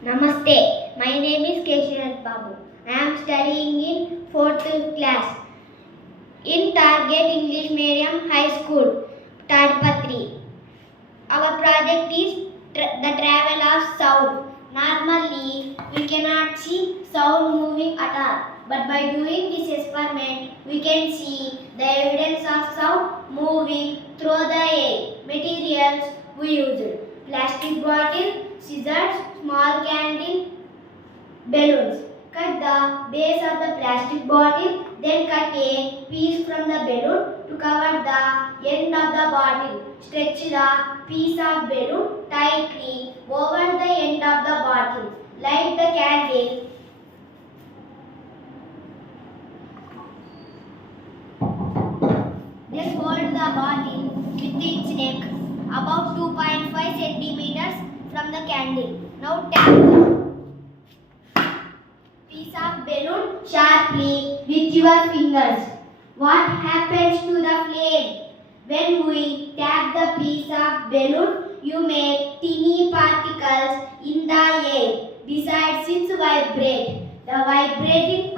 Namaste. My name is Keshav Babu. I am studying in 4th class in Target English Medium High School, Tadpatri. Our project is the travel of sound. Normally, we cannot see sound moving at all. But by doing this experiment, we can see the evidence of sound moving through the air. Materials we used: plastic bottle, scissors, small candle, balloons. Cut the base of the plastic bottle, then cut a piece from the balloon to cover the end of the bottle. Stretch the piece of balloon tightly over the end of the bottle. Light the candle. Then hold the bottle with its neck about 2.5 centimeters from the candle. Now tap the piece of balloon sharply with your fingers. What happens to the flame? When we tap the piece of balloon, you make teeny particles in the air. Besides, it vibrates. The vibrating